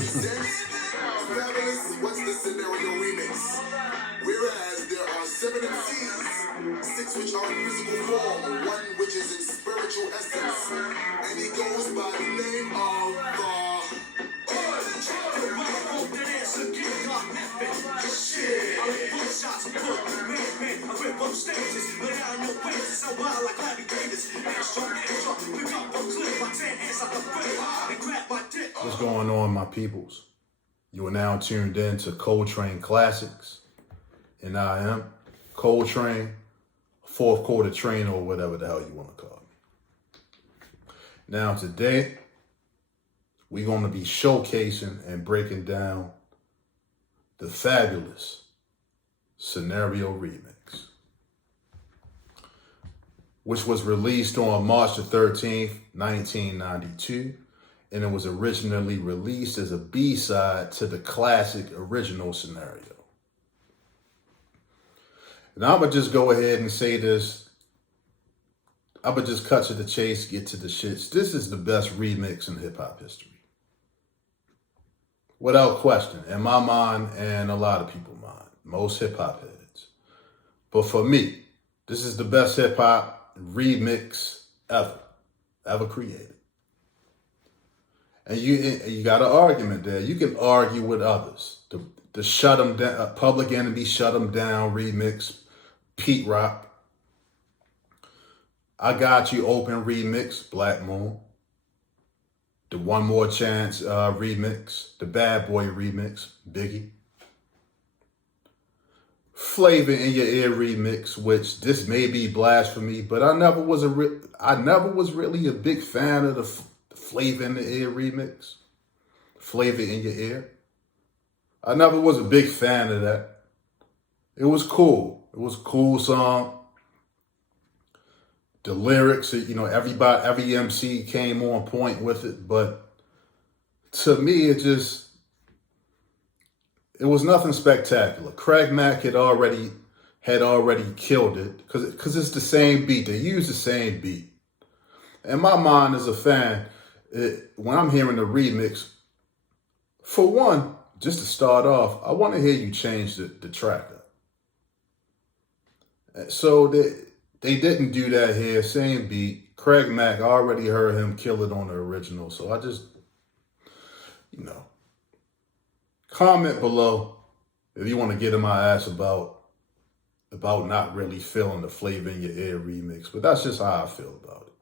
Fabulous, what's the scenario remix? Whereas there are 7 MCs, 6 which are in physical form, 1 which is in spiritual essence, and he goes by the name of What's going on, my peoples? You are now tuned in to Coltrane Classics, and I am Coltrane, fourth quarter train, or whatever the hell you want to call it. Now today, we're going to be showcasing and breaking down the fabulous Scenario Remix, which was released on March the 13th, 1992, and it was originally released as a B-side to the classic original Scenario. Now I'm going to just go ahead and say this. I'm going to just cut to the chase, get to the shits. This is the best remix in hip-hop history. Without question, in my mind and a lot of people's mind, most hip-hop heads. But for me, this is the best hip-hop remix ever created. And you got an argument there. You can argue with others. The Shut 'Em Down, Public Enemy Shut 'Em Down remix, Pete Rock. I Got You Open remix, Black Moon. The One More Chance remix, the Bad Boy remix, Biggie. Flavor in Your Ear remix, which this may be blasphemy, but I never was really a big fan of the Flavor in the Ear remix. Flavor in Your Ear. I never was a big fan of that. It was cool. It was a cool song. The lyrics, every MC came on point with it, but to me, it was nothing spectacular. Craig Mack had already killed it because it's the same beat. They use the same beat. In my mind as a fan, when I'm hearing the remix, for one, just to start off, I want to hear you change the track up. So they didn't do that here. Same beat. Craig Mack, I already heard him kill it on the original. So I just, comment below if you want to get in my ass about not really feeling the Flavor in Your Ear remix. But that's just how I feel about it.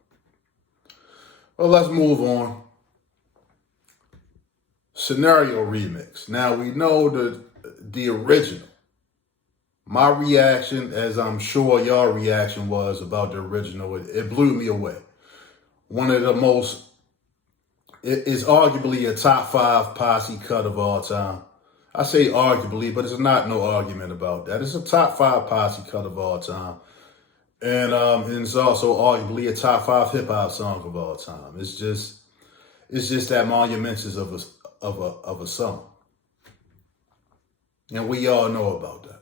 Well, let's move on. Scenario Remix. Now we know the original. My reaction, as I'm sure your reaction was about the original, it blew me away. One of the most, it is arguably a top 5 posse cut of all time. I say arguably, but it's not no argument about that. It's a top 5 posse cut of all time. And it's also arguably a top 5 hip hop song of all time. It's just that monumentous of a song. And we all know about that.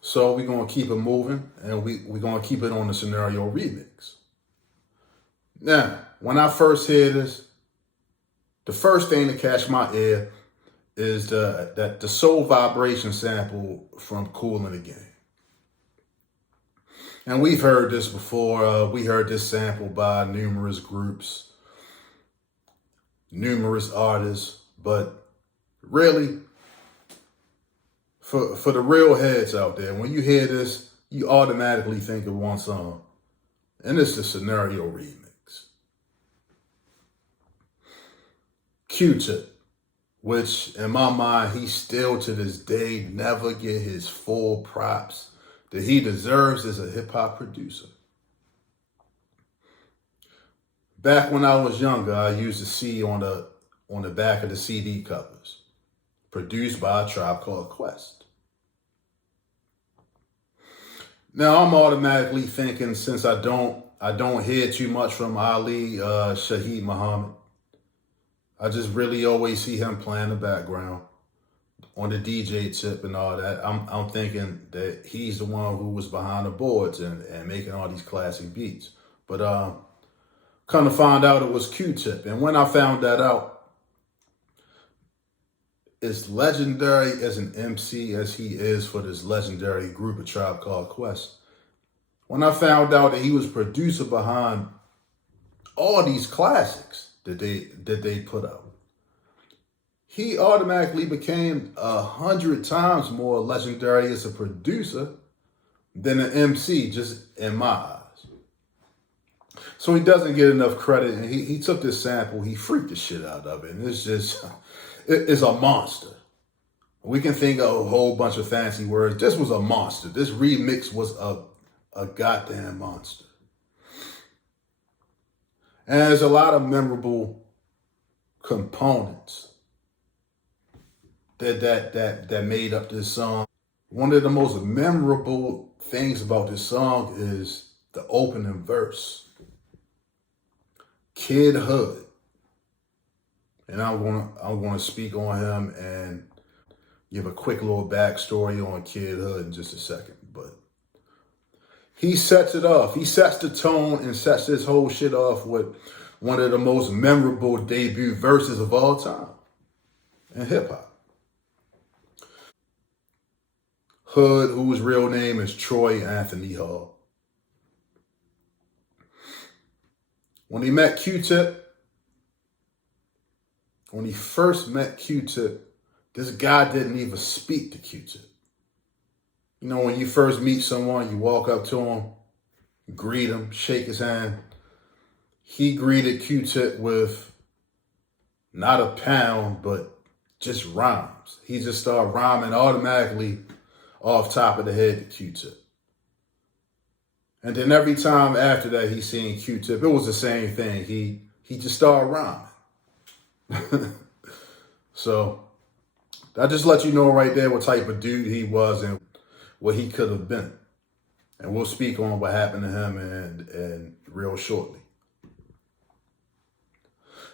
So we're going to keep it moving, and we're going to keep it on the Scenario Remix. Now, when I first hear this, the first thing to catch my ear is the soul vibration sample from Kool and the Gang. And we've heard this before. We heard this sample by numerous groups, numerous artists, but really, for the real heads out there, when you hear this, you automatically think of one song, and it's the Scenario Remix. Q-Tip, which in my mind, he still to this day never get his full props that he deserves as a hip-hop producer. Back when I was younger, I used to see on the back of the CD covers, produced by a Tribe Called Quest. Now I'm automatically thinking, since I don't hear too much from Ali, Shaheed Muhammad, I just really always see him playing the background on the DJ tip and all that. I'm thinking that he's the one who was behind the boards and making all these classic beats. But kind of find out it was Q-Tip. And when I found that out, as legendary as an MC as he is for this legendary group, A Tribe Called Quest, when I found out that he was producer behind all these classics that they put out, he automatically became 100 times more legendary as a producer than an MC, just in my eyes. So he doesn't get enough credit, and he took this sample, he freaked the shit out of it, and it's just, it's a monster. We can think of a whole bunch of fancy words. This was a monster. This remix was a goddamn monster. And there's a lot of memorable components that made up this song. One of the most memorable things about this song is the opening verse. Kid Hood. And I'm gonna speak on him and give a quick little backstory on Kid Hood in just a second. But he sets it off. He sets the tone and sets this whole shit off with one of the most memorable debut verses of all time in hip hop. Hood, whose real name is Troy Anthony Hall. When he met Q-Tip, when he first met Q-Tip, this guy didn't even speak to Q-Tip. You know, when you first meet someone, you walk up to him, greet him, shake his hand. He greeted Q-Tip with not a pound, but just rhymes. He just started rhyming automatically off top of the head to Q-Tip. And then every time after that he seen Q-Tip, it was the same thing. He just started rhyming. So I just let you know right there what type of dude he was and what he could have been. And we'll speak on what happened to him and real shortly.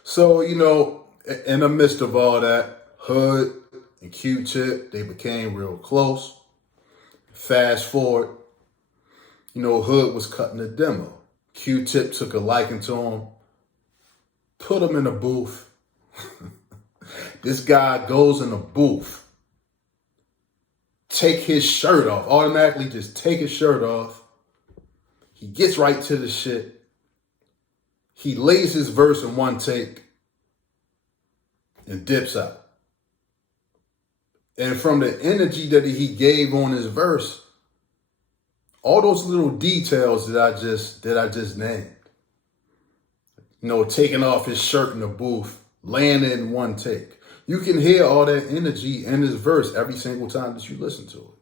So, you know, in the midst of all that, Hood and Q-Tip, they became real close. Fast forward, you know, Hood was cutting a demo. Q-Tip took a liking to him, put him in a booth. This guy goes in the booth, take his shirt off, automatically just take his shirt off. He gets right to the shit. He lays his verse in one take and dips out. And from the energy that he gave on his verse, all those little details that I just named, you know, taking off his shirt in the booth, laying it in one take. You can hear all that energy in his verse every single time that you listen to it.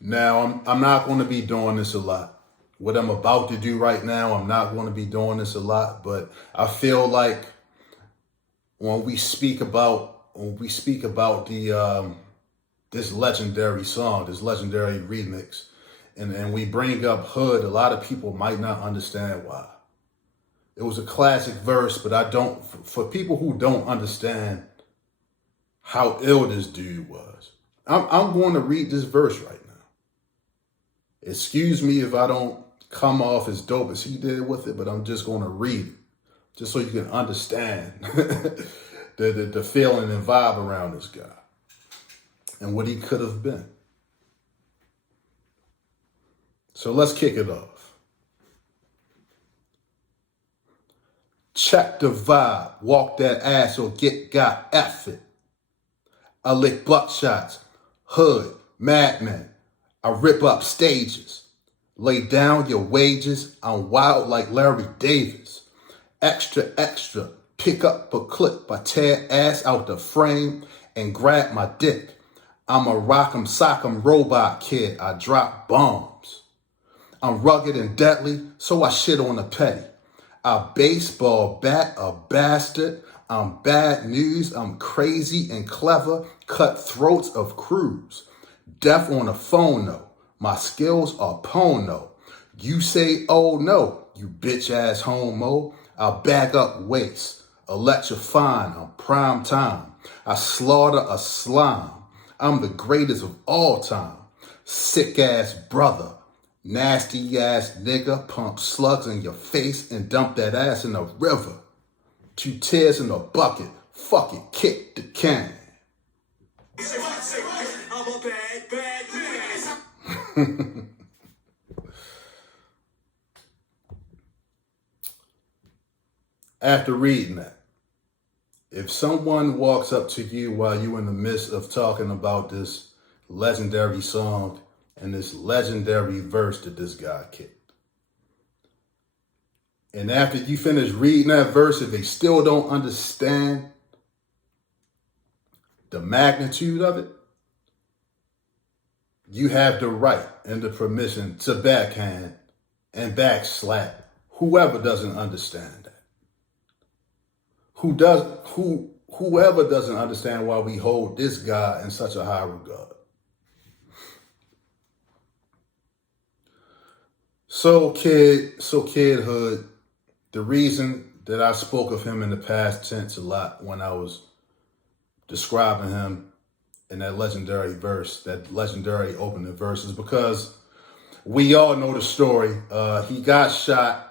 Now, I'm not going to be doing this a lot. What I'm about to do right now, I'm not going to be doing this a lot, but I feel like when we speak about the this legendary song, this legendary remix, and we bring up Hood, a lot of people might not understand why. It was a classic verse, but for people who don't understand how ill this dude was, I'm going to read this verse right now. Excuse me if I don't come off as dope as he did with it, but I'm just going to read it, just so you can understand the feeling and vibe around this guy and what he could have been. So let's kick it off. Check the vibe, walk that ass or get got effort. I lick buckshots, Hood, madman. I rip up stages. Lay down your wages, I'm wild like Larry Davis. Extra, extra, pick up a clip. I tear ass out the frame and grab my dick. I'm a rock'em sock'em robot kid, I drop bombs. I'm rugged and deadly, so I shit on a petty. I baseball bat a bastard. I'm bad news. I'm crazy and clever. Cut throats of crews. Deaf on a phone, no. My skills are porno. You say, oh no, you bitch ass homo. I'll bag up waste. Electrifying on prime time. I slaughter a slime. I'm the greatest of all time. Sick ass brother. Nasty ass nigga, pump slugs in your face and dump that ass in the river. 2 tears in a bucket. Fuck it, kick the can. I'm a bad, bad man. After reading that, if someone walks up to you while you're in the midst of talking about this legendary song and this legendary verse that this guy kicked, and after you finish reading that verse, if they still don't understand the magnitude of it, you have the right and the permission to backhand and backslap whoever doesn't understand that. Whoever doesn't understand why we hold this guy in such a high regard. So Kidhood, the reason that I spoke of him in the past tense a lot when I was describing him in that legendary verse, that legendary opening verse, is because we all know the story. He got shot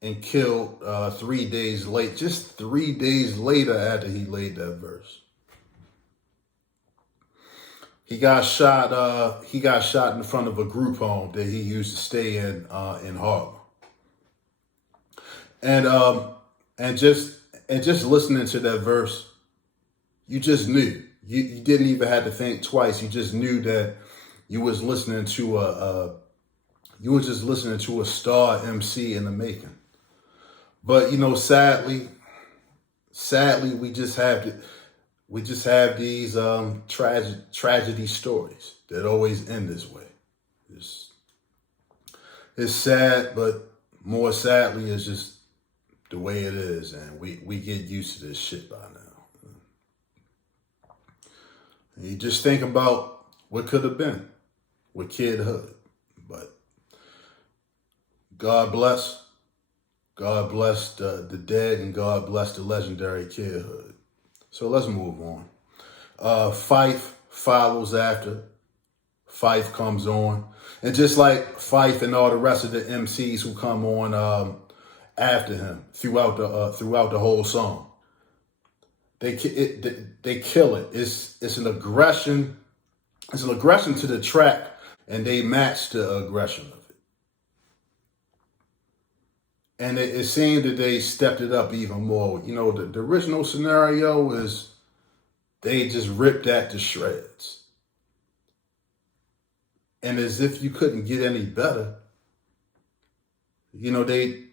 and killed 3 days late, just 3 days later after he laid that verse. He got shot in front of a group home that he used to stay in Harlem. And just listening to that verse, you just knew. You didn't even have to think twice. You just knew that you was listening to a star MC in the making. But sadly, we just have these tragedy stories that always end this way. It's sad, but more sadly, it's just the way it is, and we get used to this shit by now. And you just think about what could have been with Kidhood, but God bless the dead, and God bless the legendary Kidhood. So let's move on. Fife follows after. Fife comes on. And just like Fife and all the rest of the MCs who come on after him throughout the whole song, they kill it. It's an aggression. It's an aggression to the track, and they match the aggression of it. And it seemed that they stepped it up even more. The original scenario is they just ripped that to shreds. And as if you couldn't get any better, that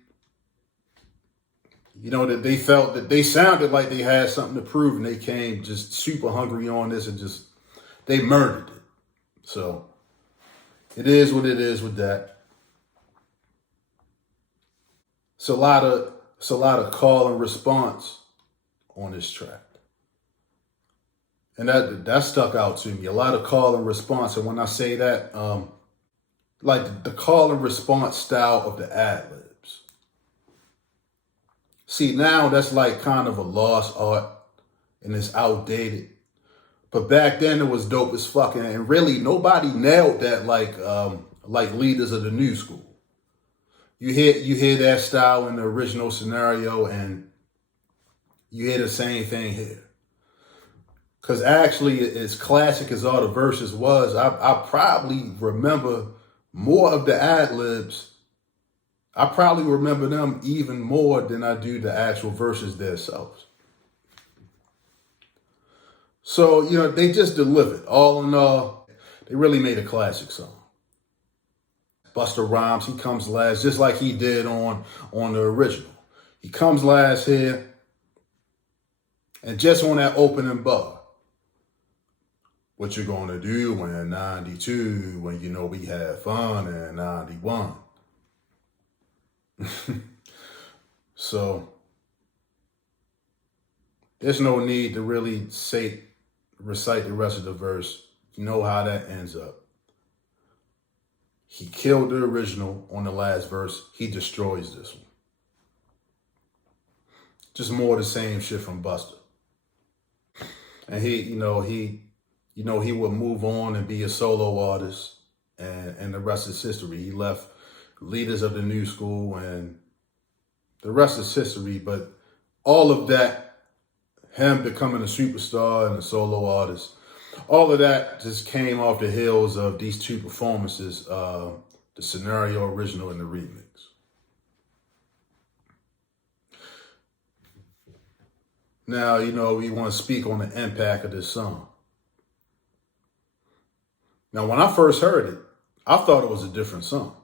they felt that they sounded like they had something to prove, and they came just super hungry on this and they murdered it. So it is what it is with that. It's a lot of call and response on this track. And that stuck out to me. A lot of call and response. And when I say that, like the call and response style of the ad-libs. See, now that's like kind of a lost art and it's outdated. But back then it was dope as fucking, and really nobody nailed that like leaders of the new school. You hear that style in the original scenario, and you hear the same thing here. Because actually, as classic as all the verses was, I probably remember more of the ad-libs. I probably remember them even more than I do the actual verses themselves. So, they just delivered. All in all, they really made a classic song. Busta Rhymes, he comes last, just like he did on the original. He comes last here, and just on that opening bar. What you gonna do when 92, when we had fun in 91. So there's no need to really recite the rest of the verse. You know how that ends up. He killed the original on the last verse. He destroys this one. Just more of the same shit from Busta. And he would move on and be a solo artist, and the rest is history. He left leaders of the new school, and the rest is history. But all of that, him becoming a superstar and a solo artist, all of that just came off the heels of these two performances, the Scenario original and the remix. Now, you know, we want to speak on the impact of this song. Now, when I first heard it, I thought it was a different song.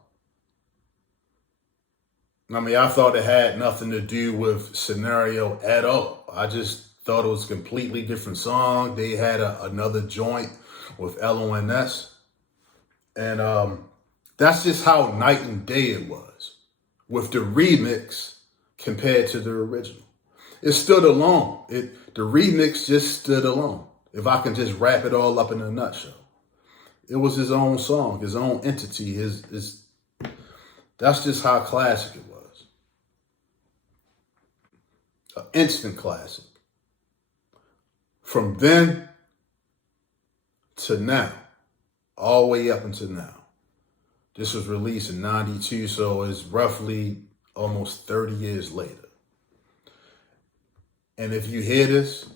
I mean, I thought it had nothing to do with Scenario at all. I just thought it was a completely different song. They had another joint with LONS. And that's just how night and day it was with the remix compared to the original. It stood alone. The remix just stood alone. If I can just wrap it all up in a nutshell. It was his own song, his own entity. That's just how classic it was. An instant classic. From then to now, all the way up until now. This was released in 92, so it's roughly almost 30 years later. And if you hear this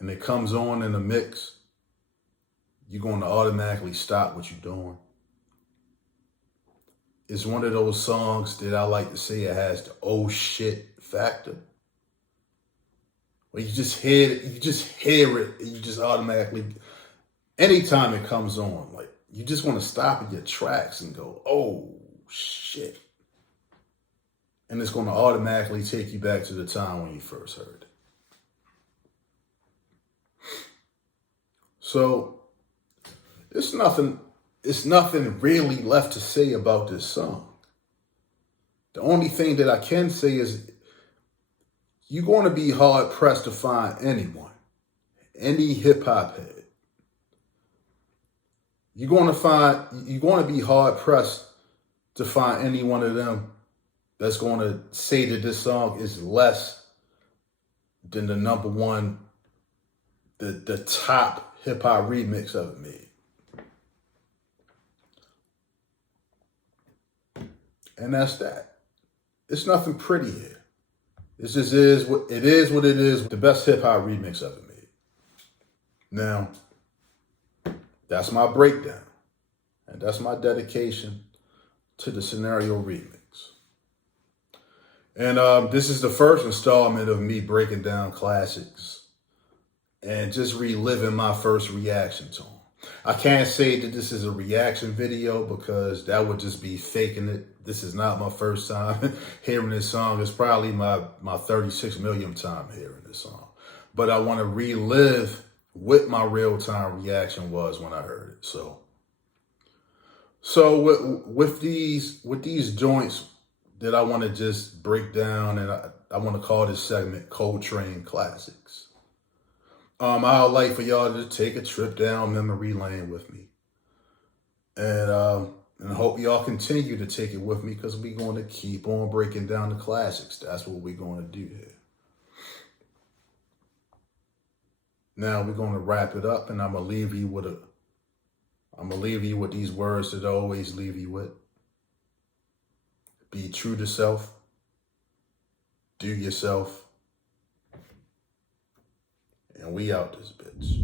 and it comes on in the mix, you're going to automatically stop what you're doing. It's one of those songs that I like to say it has the oh shit factor. Where you just hear it, and you just automatically, anytime it comes on, like you just want to stop in your tracks and go, oh shit. And it's going to automatically take you back to the time when you first heard it. So it's nothing really left to say about this song. The only thing that I can say is you're going to be hard pressed to find anyone, any hip hop head. You're going to be hard pressed to find any one of them that's going to say that this song is less than the number one, the top hip hop remix ever made. And that's that. It's nothing pretty here. It just is what it is. The best hip hop remix ever made. Now, that's my breakdown. And that's my dedication to the Scenario remix. And this is the first installment of me breaking down classics and just reliving my first reaction to them. I can't say that this is a reaction video because that would just be faking it. This is not my first time hearing this song. It's probably my 36 millionth time hearing this song. But I want to relive what my real-time reaction was when I heard it. So with these joints that I want to just break down, and I want to call this segment Coltrane Classics. I'd like for y'all to take a trip down memory lane with me. And I hope y'all continue to take it with me because we're going to keep on breaking down the classics. That's what we're going to do here. Now we're going to wrap it up, and I'm going to leave you with these words that I always leave you with. Be true to self. Do yourself. And we out this bitch.